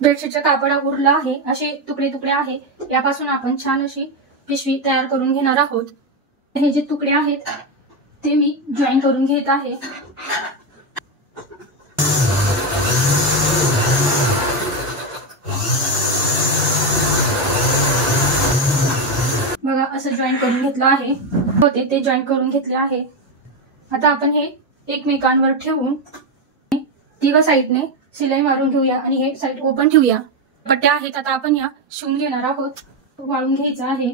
बेडशीटच्या कापडा उरला आहे असे तुकडे तुकडे आहे, यापासून आपण छान अशी पिशवी तयार करून घेणार आहोत। हे जे तुकडे आहेत ते मी जॉईन करून घेत आहे। बघा असं जॉईन करून घेतलं आहे, होते ते जॉईन करून घेतले आहे। आता आपण हे एकमेकांवर ठेवून तिघ साइडने शिलाई मारून घेऊया आणि हे साइड ओपन ठेवूया। पट्ट्या आहेत आता आपण या शिवून घेणार आहोत, वाळून घ्यायचं आहे।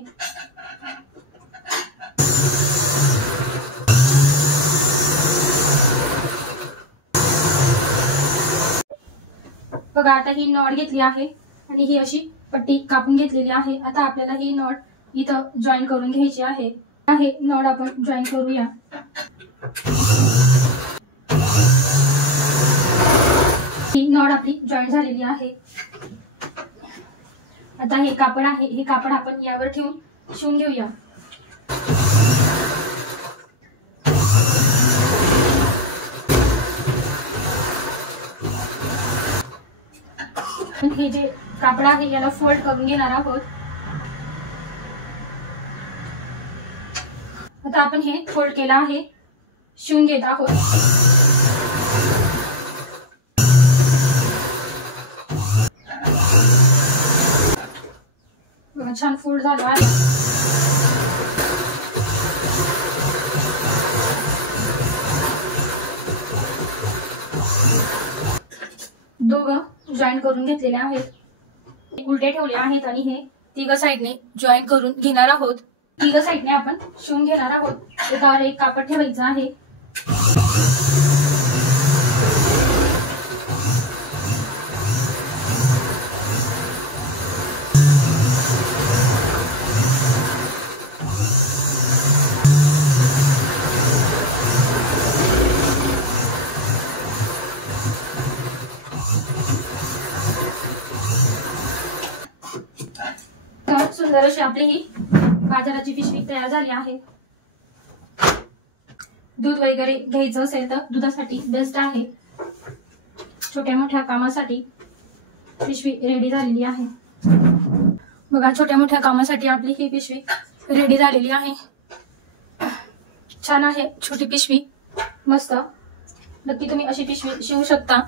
बघा आता ही नॉट घेतली आहे आणि ही अशी पट्टी कापून घेतलेली आहे। आता आपल्याला ही नॉट इथं जॉईन करून घ्यायची आहे। हे नॉट आपण जॉईन करूया। ही नॉट आपली जॉईन झालेली आहे। आता हे कापड आहे, हे कापड आपण यावर ठेवून शिवून घेऊया। हे जे कापड आहे याला फोल्ड करून घेणार आहोत। आता आपण हे फोल्ड केलं आहे, शिवून घेत आहोत। छान फोल्ड झालं आहे। दोघं जॉईन करून घेतलेले आहेत, उलटे ठेवले आहेत आणि हे तिघ साइडने जॉईन करून घेणार आहोत। तिघ साइडने आपण शिवून घेणार आहोत। एकावर एक कापड ठेवायचं आहे। सुंदर अशी आपली ही बाजाराची पिशवी तयार झाली आहे। दूध वगैरे घ्यायचं असेल तर दुधासाठी बेस्ट आहे। छोट्या मोठ्या कामासाठी पिशवी रेडी झालेली आहे। बघा छोट्या मोठ्या कामासाठी आपली ही पिशवी रेडी झालेली आहे। छान आहे छोटी पिशवी, मस्त। नक्की तुम्ही अशी पिशवी शिवू शकता।